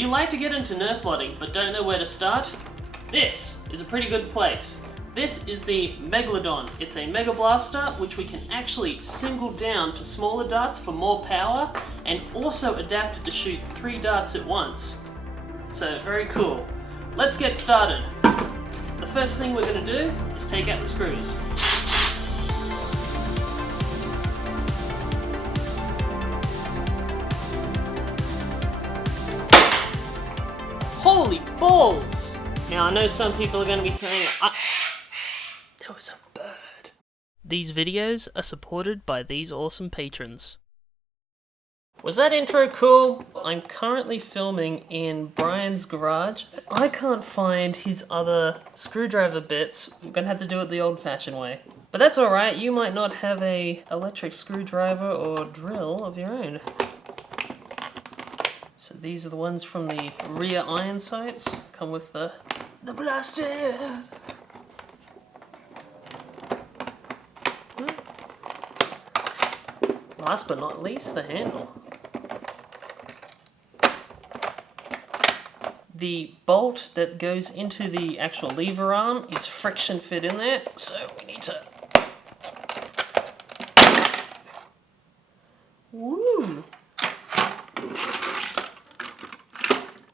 Would you like to get into Nerf modding but don't know where to start? This is a pretty good place. This is the Megalodon. It's a Mega Blaster which we can actually single down to smaller darts for more power and also adapted to shoot 3 darts at once. So very cool. Let's get started. The first thing we're going to do is take out the screws. Holy balls! Now I know some people are going to be saying, there was a bird. These videos are supported by these awesome patrons. Was that intro cool? I'm currently filming in Brian's garage. I can't find his other screwdriver bits. I'm going to have to do it the old-fashioned way. But that's alright, you might not have an electric screwdriver or drill of your own. So these are the ones from the rear iron sights. Come with the blaster. Last but not least, the handle. The bolt that goes into the actual lever arm is friction fit in there, so we need to... Woo!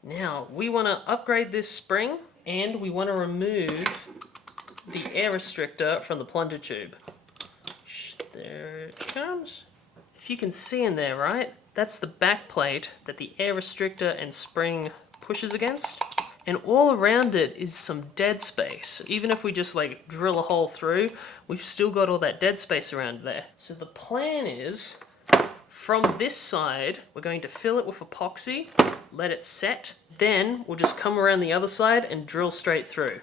Now, we want to upgrade this spring, and we want to remove the air restrictor from the plunger tube. There it comes. If you can see in there, right? That's the back plate that the air restrictor and spring pushes against. And all around it is some dead space. Even if we just like drill a hole through, we've still got all that dead space around there. So the plan is, from this side, we're going to fill it with epoxy, let it set, then we'll just come around the other side and drill straight through.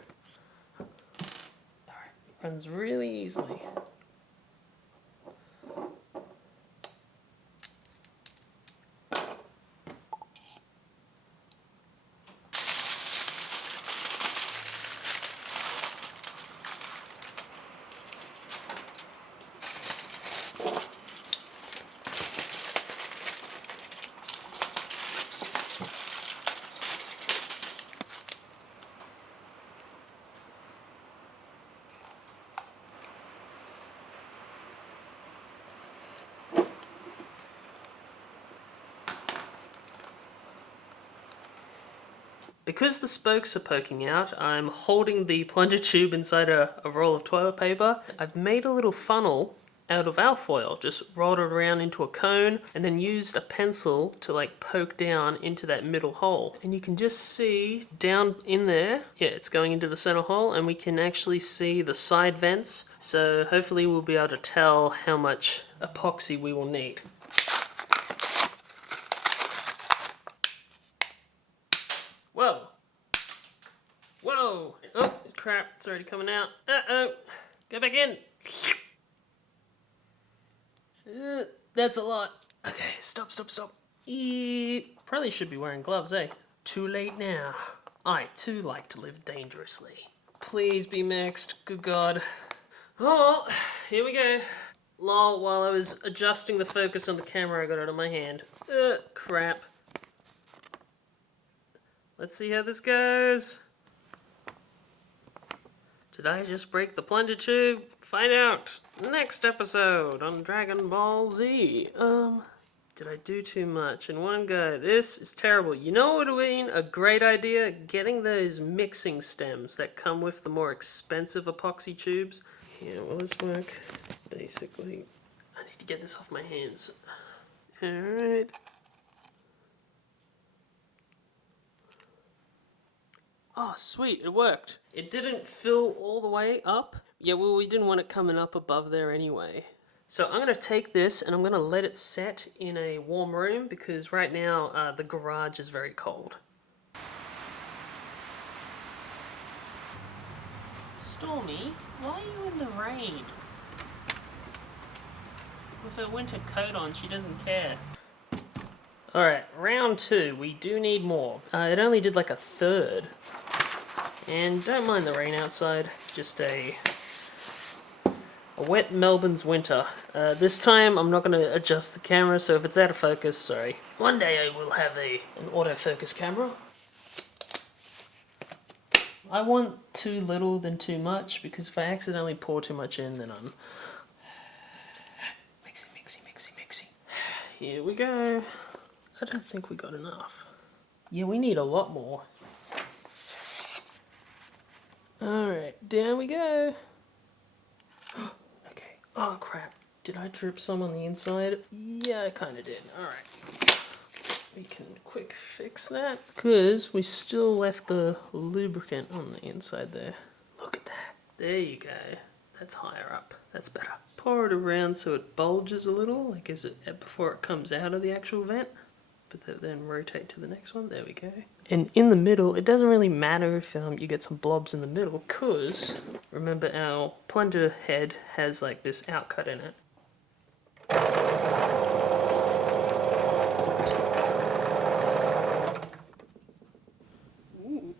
Alright, runs really easily. Because the spokes are poking out, I'm holding the plunger tube inside a roll of toilet paper. I've made a little funnel out of alfoil, just rolled it around into a cone, and then used a pencil to like poke down into that middle hole. And you can just see down in there, yeah, it's going into the center hole, and we can actually see the side vents. So hopefully we'll be able to tell how much epoxy we will need. Whoa! Whoa! Oh, crap, it's already coming out. Uh-oh! Go back in! That's a lot. Okay, stop. Probably should be wearing gloves, eh? Too late now. I, too, like to live dangerously. Please be mixed, good God. Oh, here we go. Lol, while I was adjusting the focus on the camera, I got it out of my hand. Crap. Let's see how this goes. Did I just break the plunger tube? Find out next episode on Dragon Ball Z. Did I do too much in one go? This is terrible. You know what would have been a great idea? Getting those mixing stems that come with the more expensive epoxy tubes. Yeah, will this work? Basically, I need to get this off my hands. Alright. Oh, sweet, it worked. It didn't fill all the way up. Yeah, well, we didn't want it coming up above there anyway. So I'm going to take this and I'm going to let it set in a warm room because right now the garage is very cold. Stormy, why are you in the rain? With her winter coat on, she doesn't care. Alright, round 2. We do need more. It only did like a third. And don't mind the rain outside, just a A wet Melbourne's winter. This time I'm not going to adjust the camera, so if it's out of focus, sorry. One day I will have an autofocus camera. I want too little than too much, because if I accidentally pour too much in, then I'm... Mixy. Here we go. I don't think we got enough. Yeah, we need a lot more. Alright, down we go. Okay. Oh crap. Did I drip some on the inside? Yeah, I kinda did. Alright. We can quick fix that, because we still left the lubricant on the inside there. Look at that. There you go. That's higher up. That's better. Pour it around so it bulges a little, like before it comes out of the actual vent. But then rotate to the next one. There we go. And in the middle, it doesn't really matter if you get some blobs in the middle, because remember our plunger head has like this outcut in it. Ooh.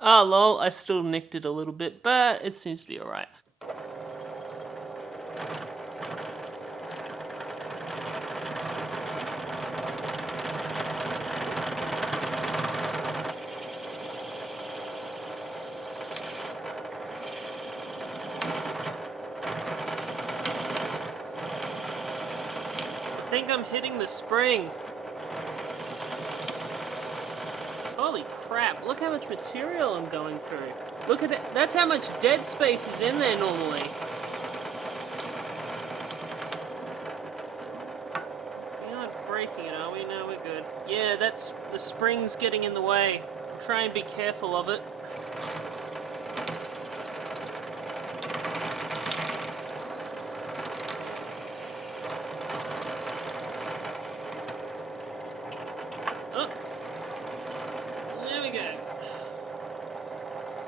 Oh lol, I still nicked it a little bit, but it seems to be alright. I think I'm hitting the spring. Holy crap, look how much material I'm going through. Look at that, that's how much dead space is in there normally. We're not breaking it, are we? No, we're good. Yeah, that's the spring's getting in the way. Try and be careful of it.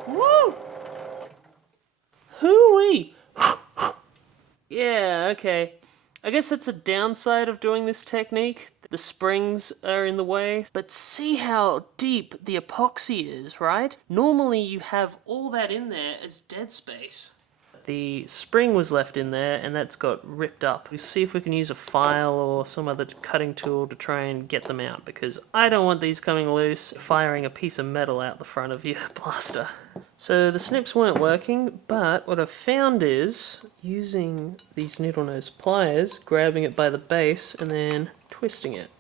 Woo! Hoo-wee! Yeah, okay. I guess that's a downside of doing this technique. The springs are in the way. But see how deep the epoxy is, right? Normally you have all that in there as dead space. The spring was left in there and that's got ripped up. We'll see if we can use a file or some other cutting tool to try and get them out, because I don't want these coming loose, firing a piece of metal out the front of your blaster. So the snips weren't working, but what I've found is using these needle nose pliers, grabbing it by the base and then twisting it.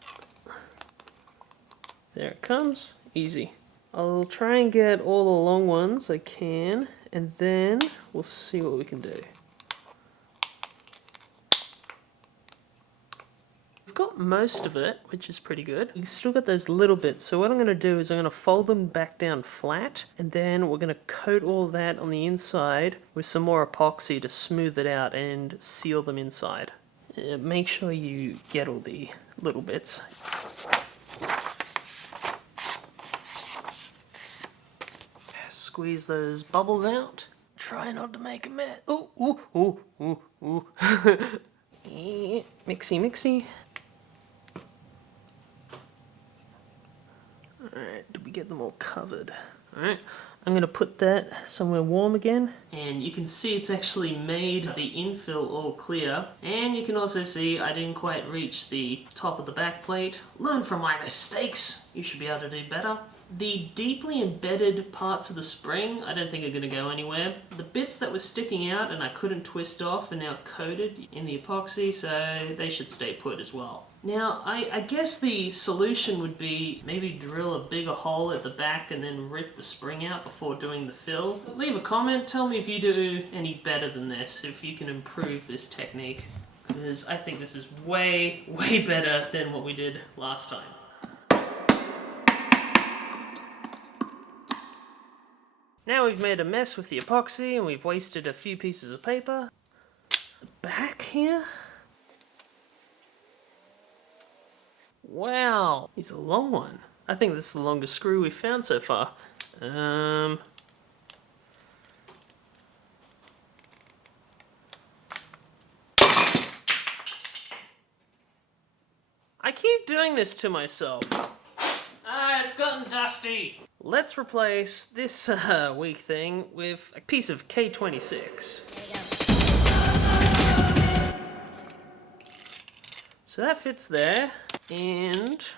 There it comes, easy. I'll try and get all the long ones I can, and then we'll see what we can do. We've got most of it, which is pretty good. We've still got those little bits, so what I'm going to do is I'm going to fold them back down flat, and then we're going to coat all that on the inside with some more epoxy to smooth it out and seal them inside. Make sure you get all the little bits. Squeeze those bubbles out. Try not to make a mess. Ooh. Mixy. Alright, did we get them all covered? Alright, I'm going to put that somewhere warm again. And you can see it's actually made the infill all clear. And you can also see I didn't quite reach the top of the back plate. Learn from my mistakes. You should be able to do better. The deeply embedded parts of the spring, I don't think are going to go anywhere. The bits that were sticking out and I couldn't twist off are now coated in the epoxy, so they should stay put as well. Now, I guess the solution would be maybe drill a bigger hole at the back and then rip the spring out before doing the fill. Leave a comment, tell me if you do any better than this, if you can improve this technique, because I think this is way, way better than what we did last time. Now we've made a mess with the epoxy and we've wasted a few pieces of paper. The back here? Wow, it's a long one. I think this is the longest screw we've found so far. I keep doing this to myself. It's gotten dusty. Let's replace this weak thing with a piece of K26. So that fits there, and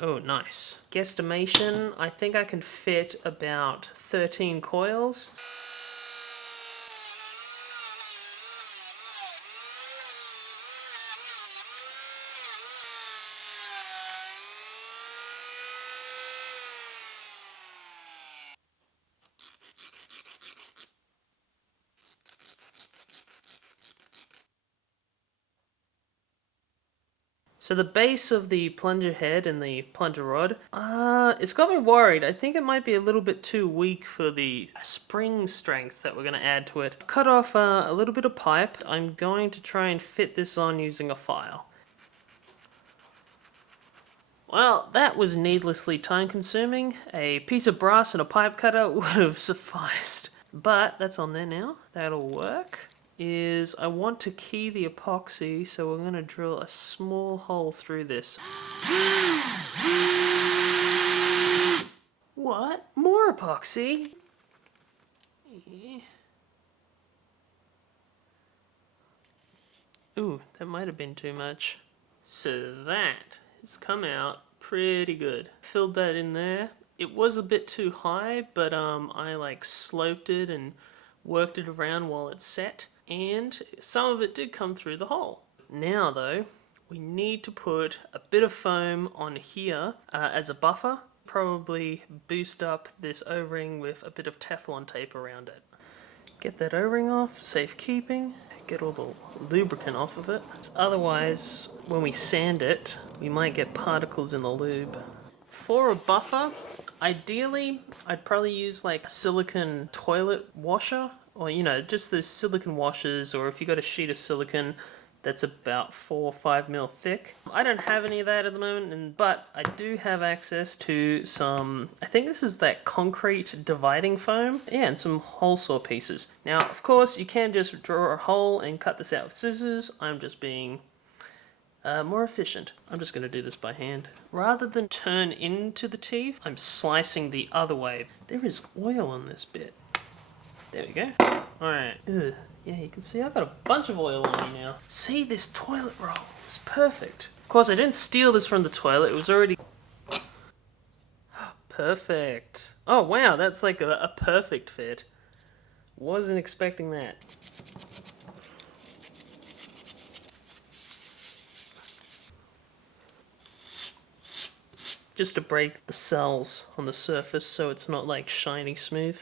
oh, nice. Guesstimation, I think I can fit about 13 coils. So the base of the plunger head and the plunger rod, it's got me worried. I think it might be a little bit too weak for the spring strength that we're going to add to it. Cut off a little bit of pipe. I'm going to try and fit this on using a file. Well, that was needlessly time consuming. A piece of brass and a pipe cutter would have sufficed. But that's on there now. That'll work. I want to key the epoxy, so we're going to drill a small hole through this. What? More epoxy? Yeah. Ooh, that might have been too much. So that has come out pretty good. Filled that in there. It was a bit too high, but I like sloped it and worked it around while it set. And some of it did come through the hole. Now though, we need to put a bit of foam on here as a buffer. Probably boost up this O-ring with a bit of Teflon tape around it. Get that O-ring off, safekeeping. Get all the lubricant off of it. Otherwise, when we sand it, we might get particles in the lube. For a buffer, ideally, I'd probably use like a silicone toilet washer. Or, you know, just those silicone washers, or if you got a sheet of silicone that's about 4 or 5 mil thick. I don't have any of that at the moment, but I do have access to some, I think this is that concrete dividing foam. Yeah, and some hole saw pieces. Now, of course, you can just draw a hole and cut this out with scissors. I'm just being more efficient. I'm just going to do this by hand. Rather than turn into the teeth, I'm slicing the other way. There is oil on this bit. There we go. Alright. Yeah, you can see I've got a bunch of oil on me now. See, this toilet roll is perfect. Of course, I didn't steal this from the toilet. It was already... Perfect. Oh, wow, that's like a perfect fit. Wasn't expecting that. Just to break the cells on the surface so it's not like shiny smooth.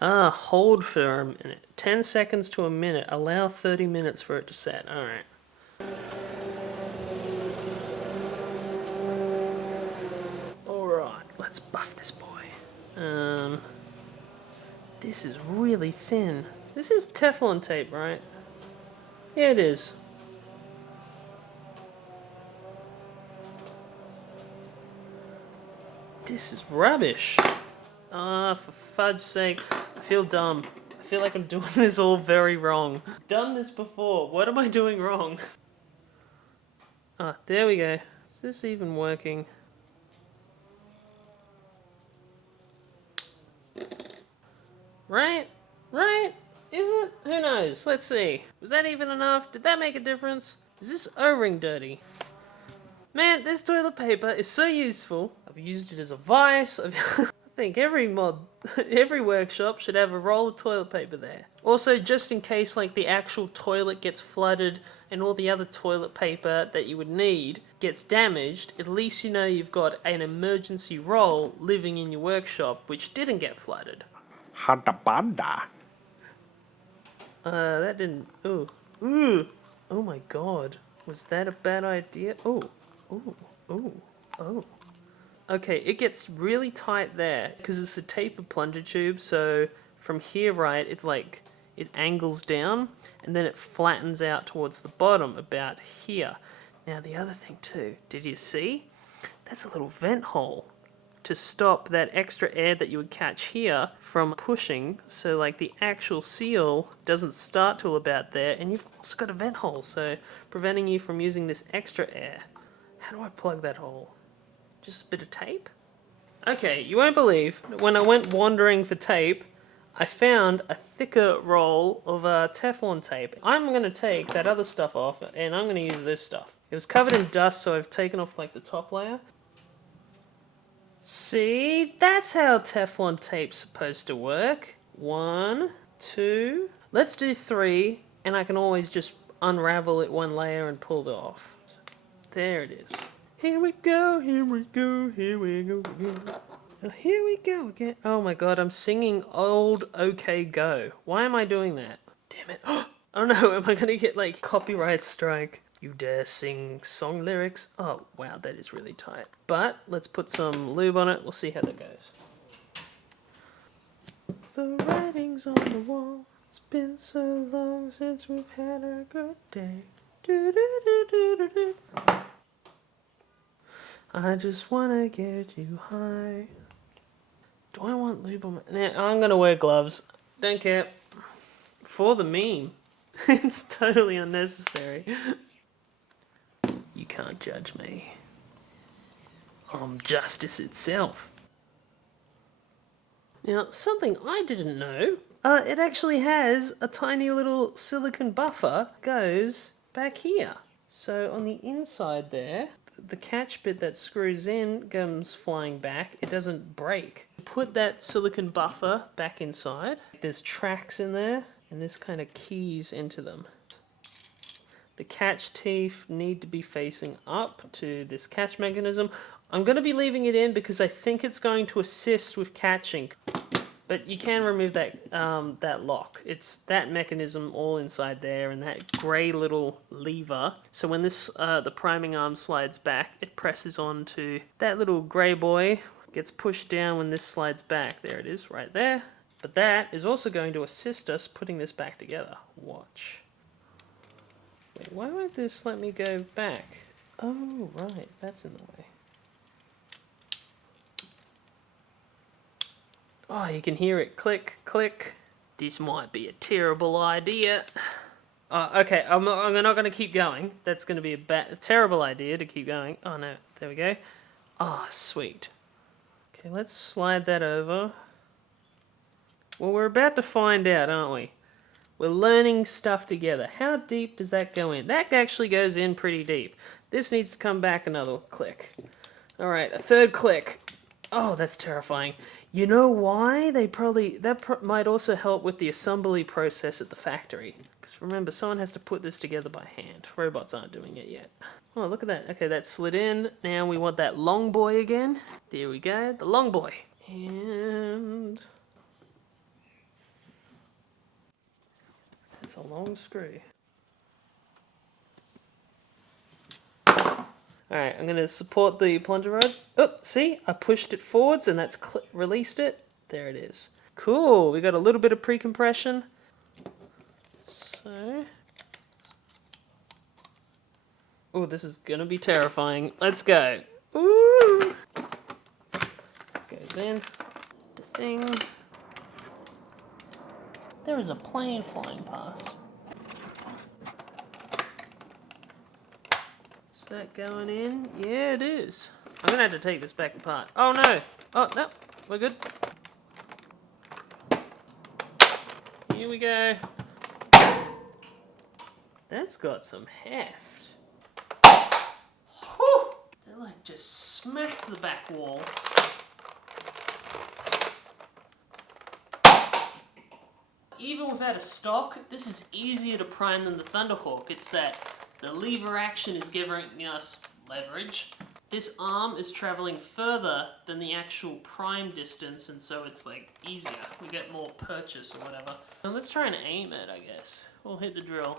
Hold for a minute. 10 seconds to a minute. Allow 30 minutes for it to set. Alright. Alright, let's buff this boy. This is really thin. This is Teflon tape, right? Yeah, it is. This is rubbish. For fudge's sake. I feel dumb. I feel like I'm doing this all very wrong. I've done this before. What am I doing wrong? There we go. Is this even working? Right? Right? Is it? Who knows? Let's see. Was that even enough? Did that make a difference? Is this O-ring dirty? Man, this toilet paper is so useful. I've used it as a vice. I think every workshop should have a roll of toilet paper there. Also, just in case like the actual toilet gets flooded and all the other toilet paper that you would need gets damaged, at least you know you've got an emergency roll living in your workshop which didn't get flooded. Hada. That didn't... Ooh. Oh my god. Was that a bad idea? Oh. Okay, it gets really tight there because it's a tapered plunger tube, so from here, right, it's like it angles down and then it flattens out towards the bottom about here. Now the other thing too, did you see? That's a little vent hole to stop that extra air that you would catch here from pushing, so like the actual seal doesn't start till about there, and you've also got a vent hole, so preventing you from using this extra air. How do I plug that hole? Just a bit of tape? Okay, you won't believe, when I went wandering for tape, I found a thicker roll of Teflon tape. I'm going to take that other stuff off, and I'm going to use this stuff. It was covered in dust, so I've taken off like the top layer. See, that's how Teflon tape's supposed to work. 1, 2, let's do 3, and I can always just unravel it one layer and pull it off. There it is. Here we go, here we go, here we go again. Oh, here we go again. Oh my god, I'm singing old OK Go. Why am I doing that? Damn it. Oh no, am I gonna get like copyright strike? You dare sing song lyrics? Oh wow, that is really tight. But let's put some lube on it. We'll see how that goes. The writing's on the wall. It's been so long since we've had a good day. Do, do, do, do, do, do. I just wanna get you high. Do I want lube on my... Nah, I'm gonna wear gloves. Don't care. For the meme. It's totally unnecessary. You can't judge me. I'm justice itself. Now, something I didn't know. It actually has a tiny little silicone buffer goes back here. So on the inside there, the catch bit that screws in comes flying back. It doesn't break. Put that silicone buffer back inside. There's tracks in there, and this kind of keys into them. The catch teeth need to be facing up to this catch mechanism. I'm going to be leaving it in because I think it's going to assist with catching. But you can remove that that lock. It's that mechanism all inside there and that grey little lever. So when this the priming arm slides back, it presses onto that little grey boy. Gets pushed down when this slides back. There it is, right there. But that is also going to assist us putting this back together. Watch. Wait, why won't this let me go back? Oh, right, that's in the way. Oh, you can hear it click, click. This might be a terrible idea. Okay, I'm not going to keep going. That's going to be a terrible idea to keep going. Oh no, there we go. Ah, sweet. Okay, let's slide that over. Well, we're about to find out, aren't we? We're learning stuff together. How deep does that go in? That actually goes in pretty deep. This needs to come back another click. All right, a third click. Oh, that's terrifying. You know why? That might also help with the assembly process at the factory. Because remember, someone has to put this together by hand. Robots aren't doing it yet. Oh, look at that. Okay, that slid in. Now we want that long boy again. There we go, the long boy. And... it's a long screw. Alright, I'm going to support the plunger rod. Oh, see? I pushed it forwards and that's released it. There it is. Cool, we got a little bit of pre-compression. So... oh, this is going to be terrifying. Let's go. Ooh! Goes in. The thing. There is a plane flying past. Is that going in? Yeah, it is. I'm going to have to take this back apart. Oh, no. Oh, no. We're good. Here we go. That's got some heft. Whew! It like just smacked the back wall. Even without a stock, this is easier to prime than the Thunderhawk. It's that the lever action is giving us leverage. This arm is traveling further than the actual prime distance, and so it's like easier. We get more purchase or whatever. And let's try and aim it, I guess. We'll hit the drill.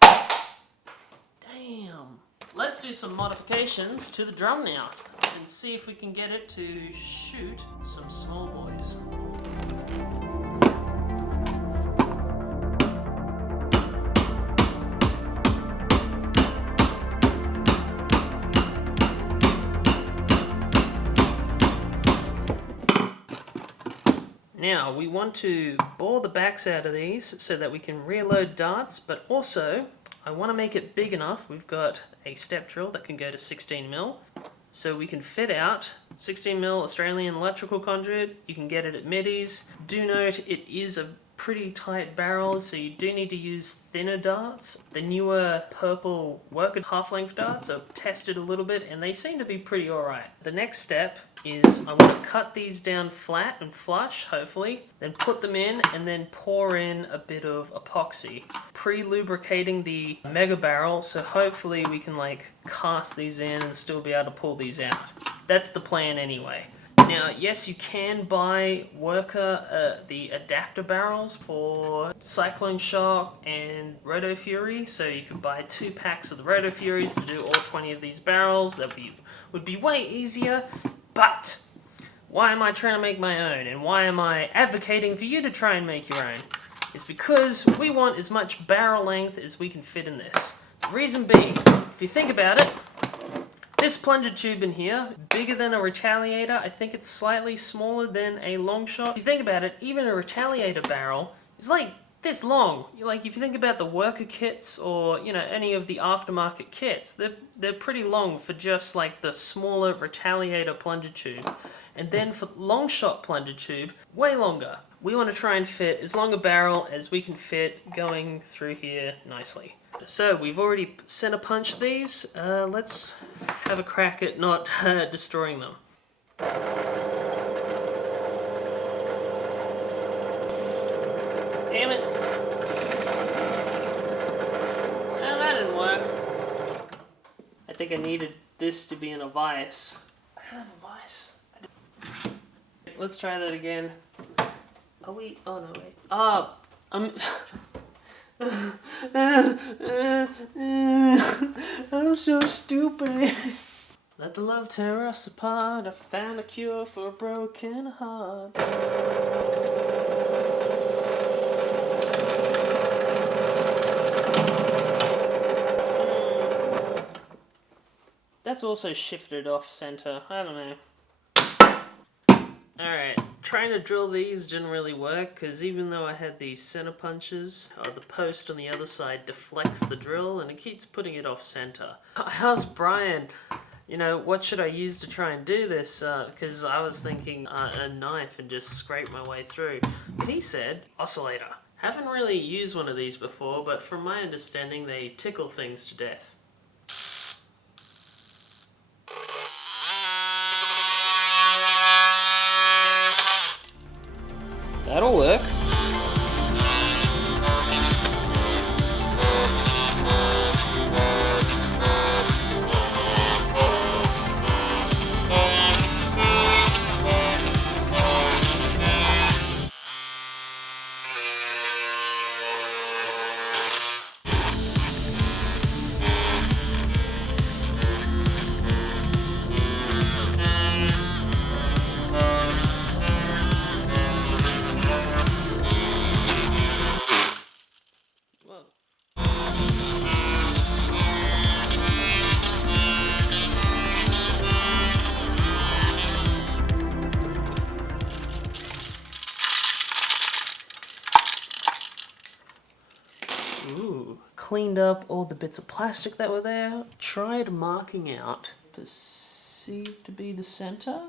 Damn. Let's do some modifications to the drum now and see if we can get it to shoot some small boys. Now, we want to bore the backs out of these so that we can reload darts, but also I want to make it big enough. We've got a step drill that can go to 16mm, so we can fit out 16mm Australian electrical conduit. You can get it at Middies. Do note it is a pretty tight barrel, so you do need to use thinner darts. The newer purple worker half-length darts are tested a little bit and they seem to be pretty alright. The next step is I want to cut these down flat and flush, hopefully, then put them in and then pour in a bit of epoxy, pre-lubricating the mega barrel, so hopefully we can like cast these in and still be able to pull these out. That's the plan anyway. Now, yes, you can buy worker the adapter barrels for Cyclone Shock and Roto Fury, so you could buy 2 packs of the Roto Furies to do all 20 of these barrels. That would be way easier, but why am I trying to make my own, and why am I advocating for you to try and make your own? It's because we want as much barrel length as we can fit in this. The reason being, if you think about it, this plunger tube in here, bigger than a Retaliator. I think it's slightly smaller than a long shot. If you think about it, even a Retaliator barrel is like this long. Like if you think about the worker kits or, you know, any of the aftermarket kits, they're pretty long for just like the smaller Retaliator plunger tube. And then for long shot plunger tube, way longer. We want to try and fit as long a barrel as we can fit going through here nicely. So we've already center punched these. Let's have a crack at not destroying them. Damn it. No, that didn't work. I think I needed this to be in a vise. I don't have a vise. Let's try that again. Oh wait, oh no wait. I'm so stupid. Let the love tear us apart. I found a cure for a broken heart. That's also shifted off center. I don't know. Alright, trying to drill these didn't really work because even though I had these center punches, the post on the other side deflects the drill and it keeps putting it off center. I asked Brian, you know, what should I use to try and do this? Because I was thinking a knife and just scrape my way through. But he said, oscillator. Haven't really used one of these before, but from my understanding they tickle things to death. That'll work. Ooh, cleaned up all the bits of plastic that were there. Tried marking out perceived to be the center.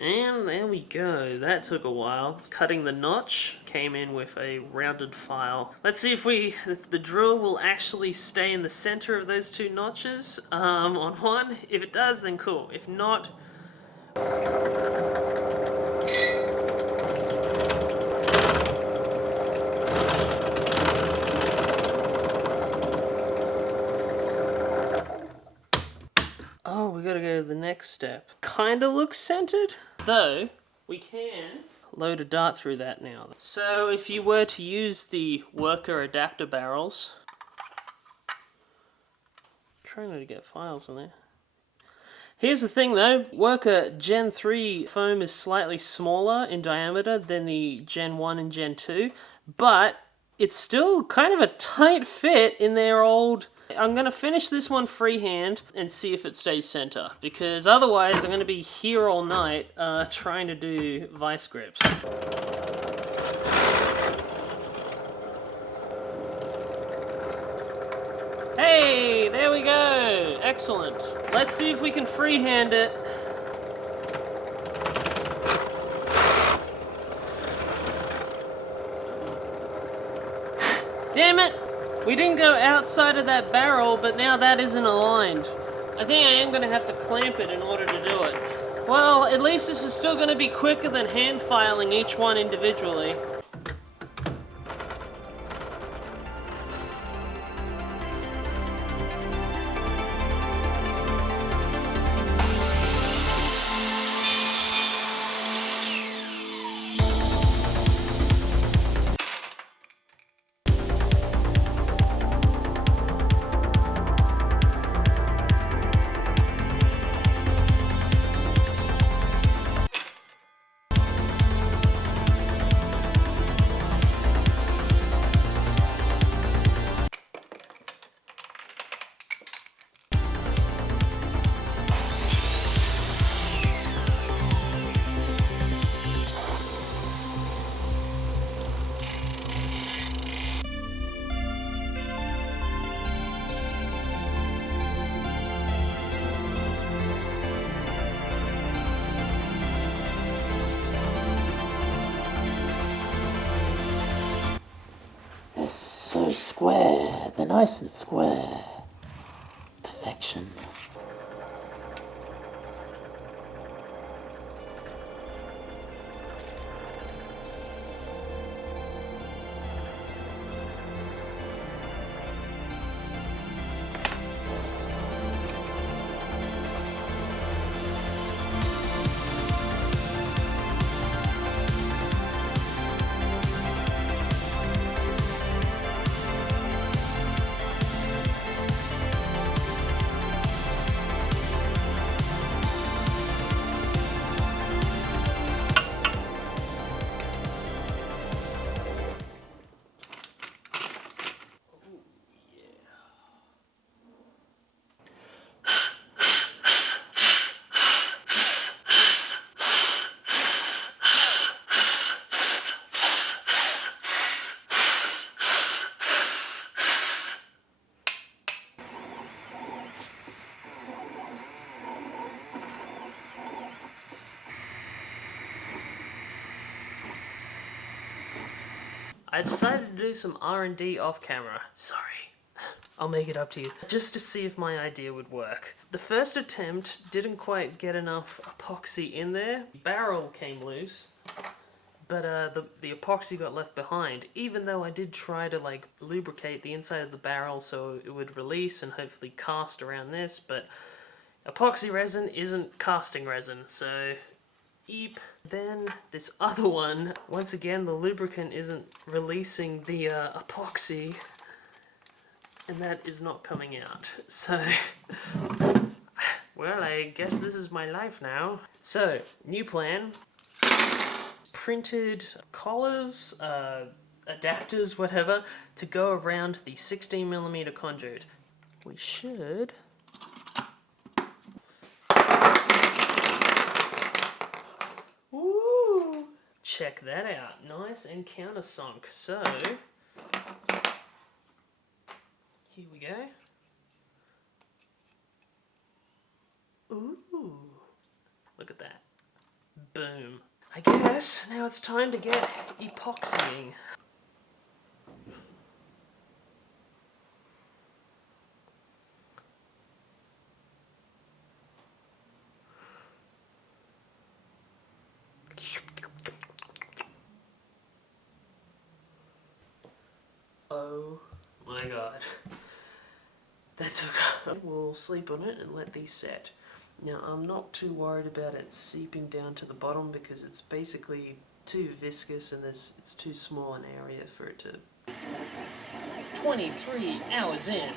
And there we go. That took a while. Cutting the notch came in with a rounded file. Let's see if the drill will actually stay in the center of those two notches on one. If it does, then cool. If not, oh, we gotta go to the next step. Kinda looks centered, though we can load a dart through that now. So if you were to use the worker adapter barrels, try not to get files in there. Here's the thing though, worker Gen 3 foam is slightly smaller in diameter than the Gen 1 and Gen 2, but it's still kind of a tight fit in their old... I'm going to finish this one freehand and see if it stays center, because otherwise I'm going to be here all night trying to do vice grips. Hey, there we go. Excellent. Let's see if we can freehand it. Damn it! We didn't go outside of that barrel, but now that isn't aligned. I think I am going to have to clamp it in order to do it. Well, at least this is still going to be quicker than hand filing each one individually. They're so square. They're nice and square. Perfection. I decided to do some R&D off camera. Sorry. I'll make it up to you. Just to see if my idea would work. The first attempt didn't quite get enough epoxy in there. The barrel came loose, but the epoxy got left behind, even though I did try to like lubricate the inside of the barrel so it would release and hopefully cast around this, but epoxy resin isn't casting resin, so eep. Then this other one, once again the lubricant isn't releasing the epoxy, and that is not coming out. So, well, I guess this is my life now. So, new plan. Printed collars, adapters, whatever, to go around the 16mm conduit. We should... Ooh! Check that out. Nice and countersunk. So, here we go. Ooh! Look at that. Boom. I guess now it's time to get epoxying. Oh my god. That's okay. We'll sleep on it and let these set. Now, I'm not too worried about it seeping down to the bottom because it's basically too viscous and it's too small an area for it to... 23 hours in.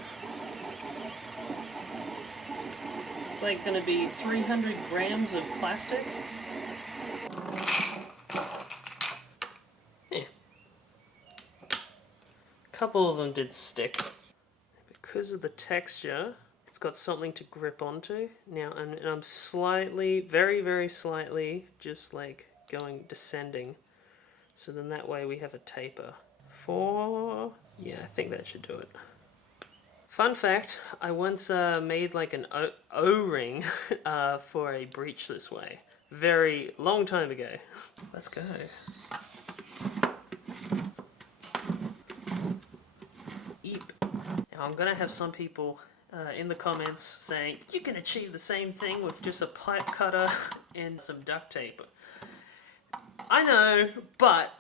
It's like going to be 300 grams of plastic. Yeah. A couple of them did stick. Because of the texture, it's got something to grip onto. Now, and I'm slightly, very, very slightly, just like descending. So then that way we have a taper. Yeah, I think that should do it. Fun fact, I once made like an O-ring for a breech this way. Very long time ago. Let's go. Eep. Now I'm gonna have some people in the comments saying, you can achieve the same thing with just a pipe cutter and some duct tape. I know, but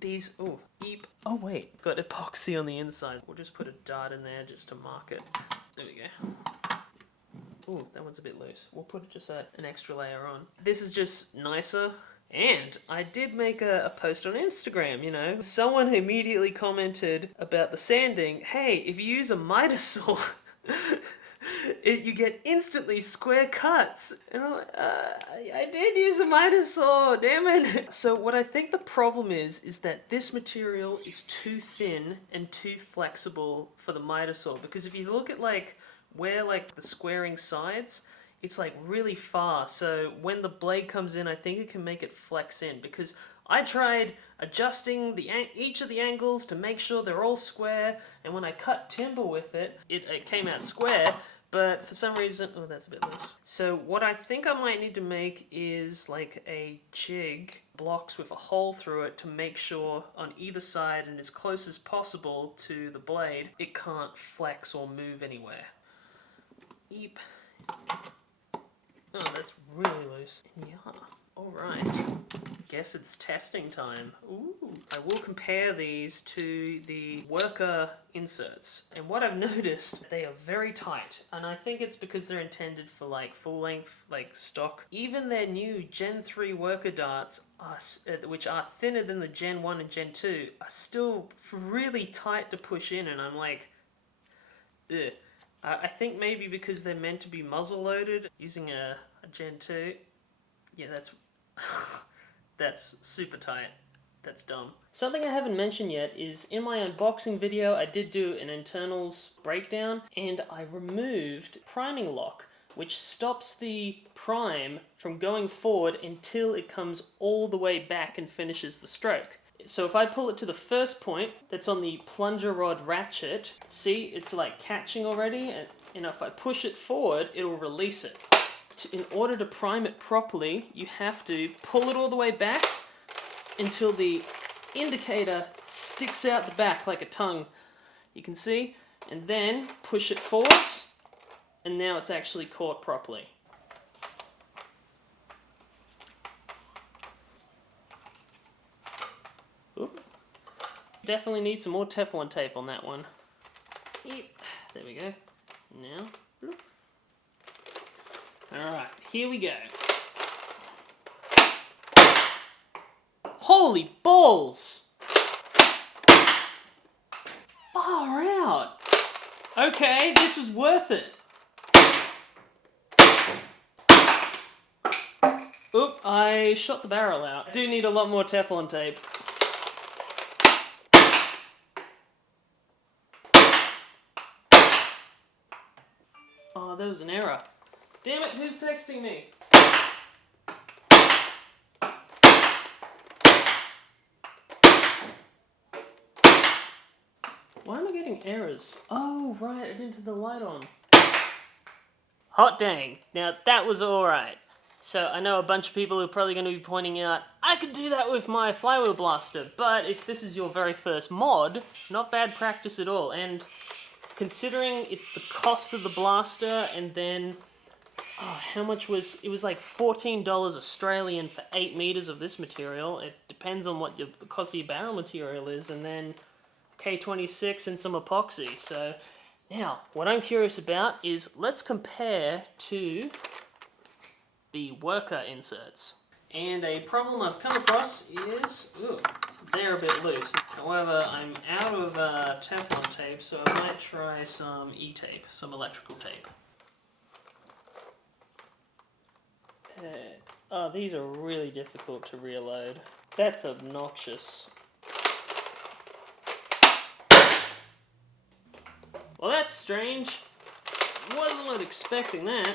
these, oh, eep. Oh wait, it's got epoxy on the inside. We'll just put a dart in there just to mark it. There we go. Oh, that one's a bit loose. We'll put just an extra layer on. This is just nicer. And I did make a post on Instagram, you know. Someone immediately commented about the sanding. Hey, if you use a miter saw, you get instantly square cuts. And I'm like, I did use a miter saw, damn it. So what I think the problem is that this material is too thin and too flexible for the miter saw. Because if you look at like where like the squaring sides, it's like really far, so when the blade comes in, I think it can make it flex in, because I tried adjusting each of the angles to make sure they're all square, and when I cut timber with it, it came out square, but for some reason, oh, that's a bit loose. So what I think I might need to make is like a jig, blocks with a hole through it to make sure on either side and as close as possible to the blade, it can't flex or move anywhere. Eep. Oh, that's really loose. Yeah. Alright. Guess it's testing time. Ooh. I will compare these to the worker inserts. And what I've noticed, they are very tight. And I think it's because they're intended for like full length, like stock. Even their new Gen 3 worker darts, which are thinner than the Gen 1 and Gen 2, are still really tight to push in. And I'm like, ugh. I think maybe because they're meant to be muzzle loaded using a Gen 2. Yeah, that's super tight. That's dumb. Something I haven't mentioned yet is in my unboxing video I did do an internals breakdown and I removed priming lock, which stops the prime from going forward until it comes all the way back and finishes the stroke. So if I pull it to the first point that's on the plunger rod ratchet, see, it's like catching already, and if I push it forward, it'll release it. In order to prime it properly, you have to pull it all the way back until the indicator sticks out the back like a tongue. You can see, and then push it forwards, and now it's actually caught properly. Oop. Definitely need some more Teflon tape on that one. Yep. There we go. Now, bloop. Alright, here we go. Holy balls! Far out! Okay, this was worth it. Oop, I shot the barrel out. I do need a lot more Teflon tape. Oh, there was an error. Damn it, who's texting me? Why am I getting errors? Oh, right, I didn't have the light on. Hot dang. Now, that was alright. So I know a bunch of people who are probably going to be pointing out, I could do that with my flywheel blaster, but if this is your very first mod, not bad practice at all. And considering it's the cost of the blaster, and then, how much was, it was like $14 Australian for 8 meters of this material. It depends on what the cost of your barrel material is, and then K26 and some epoxy. So now, what I'm curious about is, let's compare to the worker inserts. And a problem I've come across is, they're a bit loose. However, I'm out of Teflon tape, so I might try some E-tape, some electrical tape. These are really difficult to reload. That's obnoxious. Well, that's strange. Wasn't expecting that.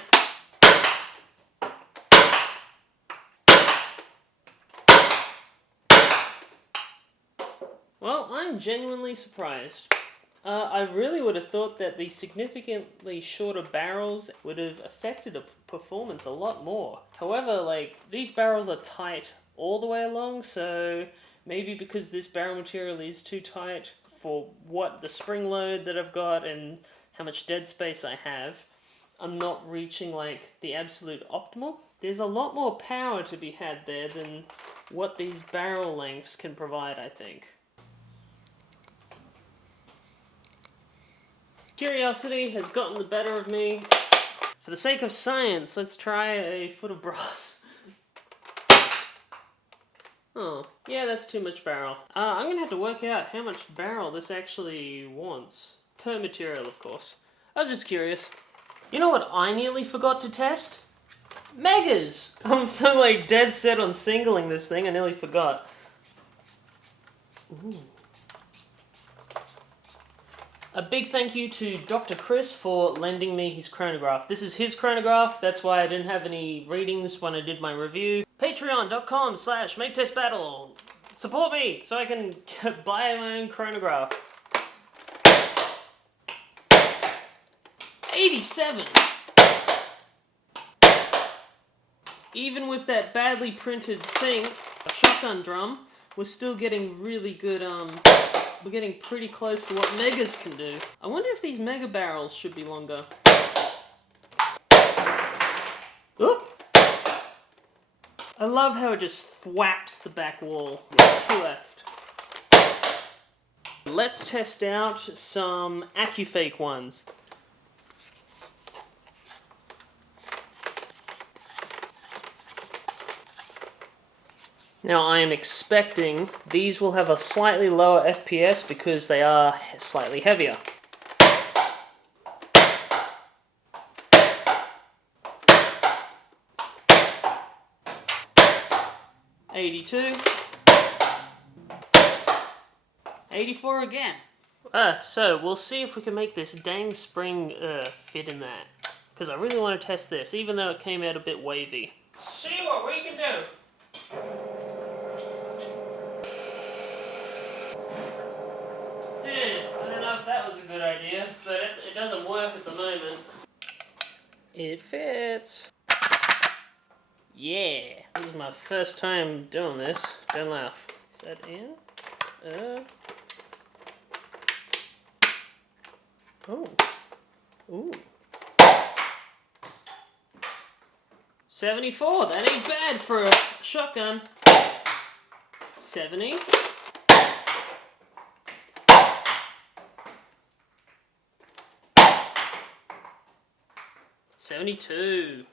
Well, I'm genuinely surprised. I really would have thought that the significantly shorter barrels would have affected the performance a lot more. However, these barrels are tight all the way along, so maybe because this barrel material is too tight for what the spring load that I've got and how much dead space I have, I'm not reaching the absolute optimal. There's a lot more power to be had there than what these barrel lengths can provide, I think. Curiosity has gotten the better of me. For the sake of science, let's try a foot of brass. Oh, yeah, that's too much barrel. I'm gonna have to work out how much barrel this actually wants. Per material, of course. I was just curious. You know what I nearly forgot to test? Megas! I'm so dead set on singling this thing, I nearly forgot. Ooh. A big thank you to Dr. Chris for lending me his chronograph. This is his chronograph, that's why I didn't have any readings when I did my review. Patreon.com/Make.Test.Battle. Support me so I can buy my own chronograph. 87! Even with that badly printed thing, a shotgun drum, we're still getting really good, we're getting pretty close to what Megas can do. I wonder if these Mega barrels should be longer. Oop! I love how it just thwaps the back wall. Yeah, two left. Let's test out some AccuFake ones. Now I am expecting these will have a slightly lower FPS because they are slightly heavier. $82. $84 again. So we'll see if we can make this dang spring fit in that. Because I really want to test this, even though it came out a bit wavy. See what we can do. I don't know if that was a good idea, but it doesn't work at the moment. It fits. Yeah, this is my first time doing this. Don't laugh. Is that in? Oh. Ooh. 74, that ain't bad for a shotgun. 70. 72.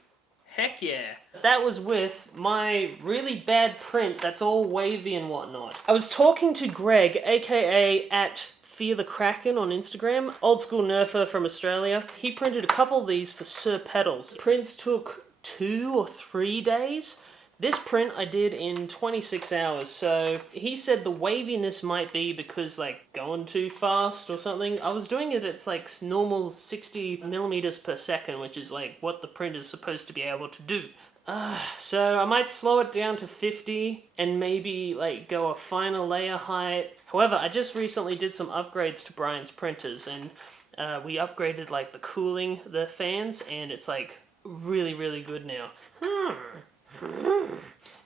Heck yeah. That was with my really bad print that's all wavy and whatnot. I was talking to Greg, aka at Fear the Kraken on Instagram, old school nerfer from Australia. He printed a couple of these for Sir Pedals. Prints took 2 or 3 days. This print I did in 26 hours, so he said the waviness might be because going too fast or something. I was doing it at normal 60 millimeters per second, which is what the print is supposed to be able to do. So I might slow it down to 50 and maybe go a finer layer height. However, I just recently did some upgrades to Brian's printers and we upgraded the cooling, the fans, and it's really, really good now.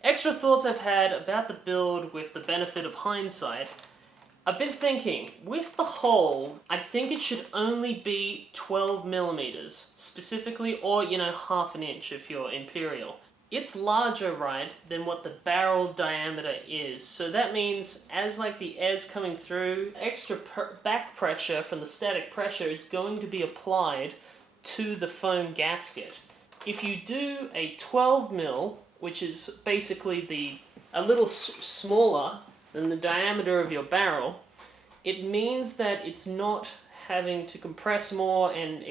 Extra thoughts I've had about the build with the benefit of hindsight. I've been thinking, with the hole, I think it should only be 12 millimeters, specifically, or, you know, half an inch if you're Imperial. It's larger, right, than what the barrel diameter is. So that means, as like the air's coming through, extra back pressure from the static pressure is going to be applied to the foam gasket. If you do a 12 mil, which is basically a little smaller than the diameter of your barrel, it means that it's not having to compress more and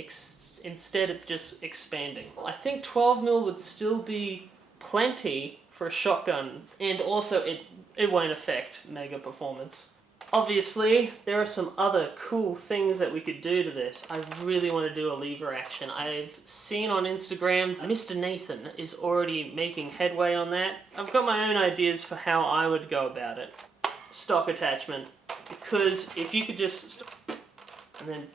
instead it's just expanding. I think 12 mil would still be plenty for a shotgun, and also it won't affect mega performance. Obviously, there are some other cool things that we could do to this. I really want to do a lever action. I've seen on Instagram, Mr. Nathan is already making headway on that. I've got my own ideas for how I would go about it. Stock attachment, because if you could just and then,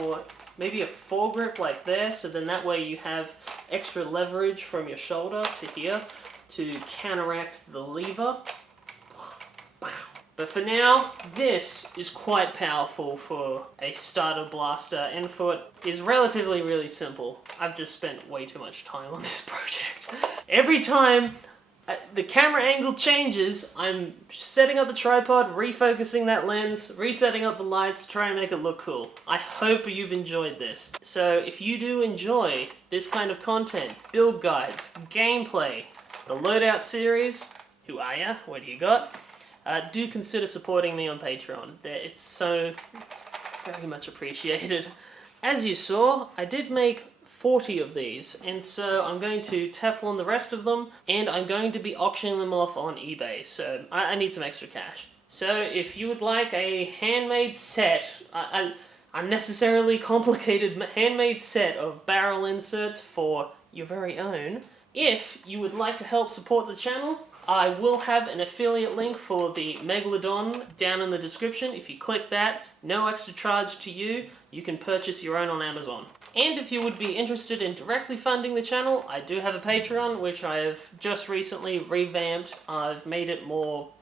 or maybe a foregrip like this, so then that way you have extra leverage from your shoulder to here to counteract the lever. But for now, this is quite powerful for a starter blaster, and for it is relatively really simple. I've just spent way too much time on this project. Every time the camera angle changes, I'm setting up the tripod, refocusing that lens, resetting up the lights to try and make it look cool. I hope you've enjoyed this. So if you do enjoy this kind of content, build guides, gameplay, the loadout series, who are ya? What do you got? Do consider supporting me on Patreon. It's very much appreciated. As you saw, I did make 40 of these, and so I'm going to Teflon the rest of them, and I'm going to be auctioning them off on eBay, so I need some extra cash. So if you would like a handmade set, unnecessarily complicated handmade set of barrel inserts for your very own, if you would like to help support the channel, I will have an affiliate link for the Megalodon down in the description. If you click that, no extra charge to you, you can purchase your own on Amazon. And if you would be interested in directly funding the channel, I do have a Patreon, which I have just recently revamped. I've made it more...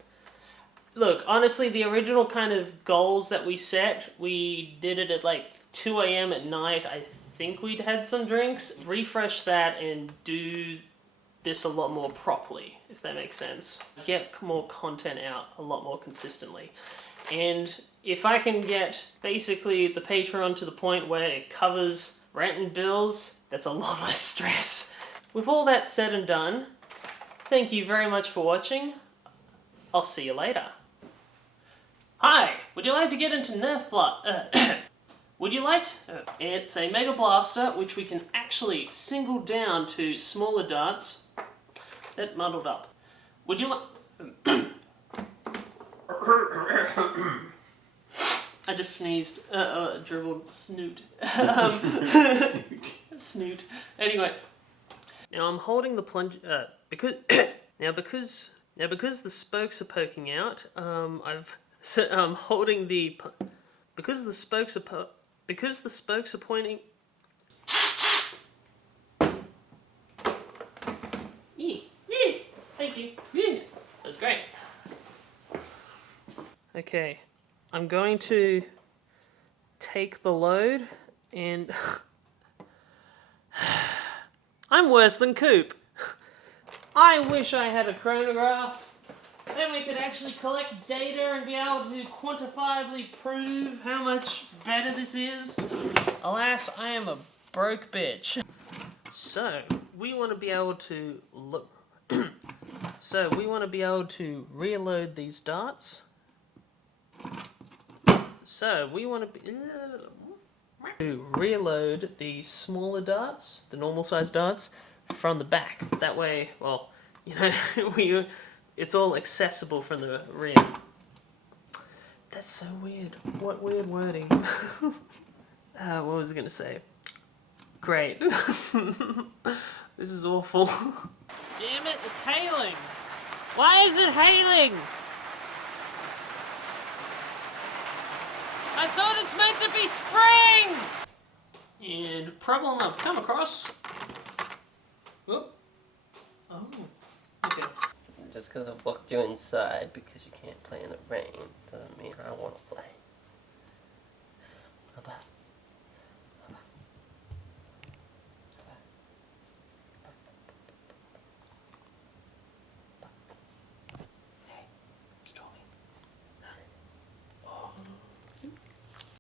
Look, honestly, the original kind of goals that we set, we did it at like 2 AM at night. I think we'd had some drinks. Refresh that and do this a lot more properly, if that makes sense. Get more content out a lot more consistently. And if I can get basically the Patreon to the point where it covers rent and bills, that's a lot less stress. With all that said and done, thank you very much for watching. I'll see you later. Hi, would you like to get into Nerf Would you like to? It's a Mega Blaster, which we can actually single down to smaller darts. That muddled up. Would you like... I just sneezed. Dribbled snoot. Snoot. Anyway. Now I'm holding the plunge... because the spokes are poking out, I'm holding the... Because the spokes are pointing... Thank you. That was great. Okay, I'm going to take the load and... I'm worse than Coop. I wish I had a chronograph. Then we could actually collect data and be able to quantifiably prove how much better this is. Alas, I am a broke bitch. So, we want to be able to look... So, we want to be able to reload these darts. So, we want to reload the smaller darts, the normal size darts, from the back. That way, well, you know, it's all accessible from the rear. That's so weird. What weird wording. What was I going to say? Great. This is awful. Damn it, it's hailing! Why is it hailing? I thought it's meant to be spring! And problem I've come across. Whoop. Oh. Okay. Just because I locked you inside because you can't play in the rain doesn't mean I want to play.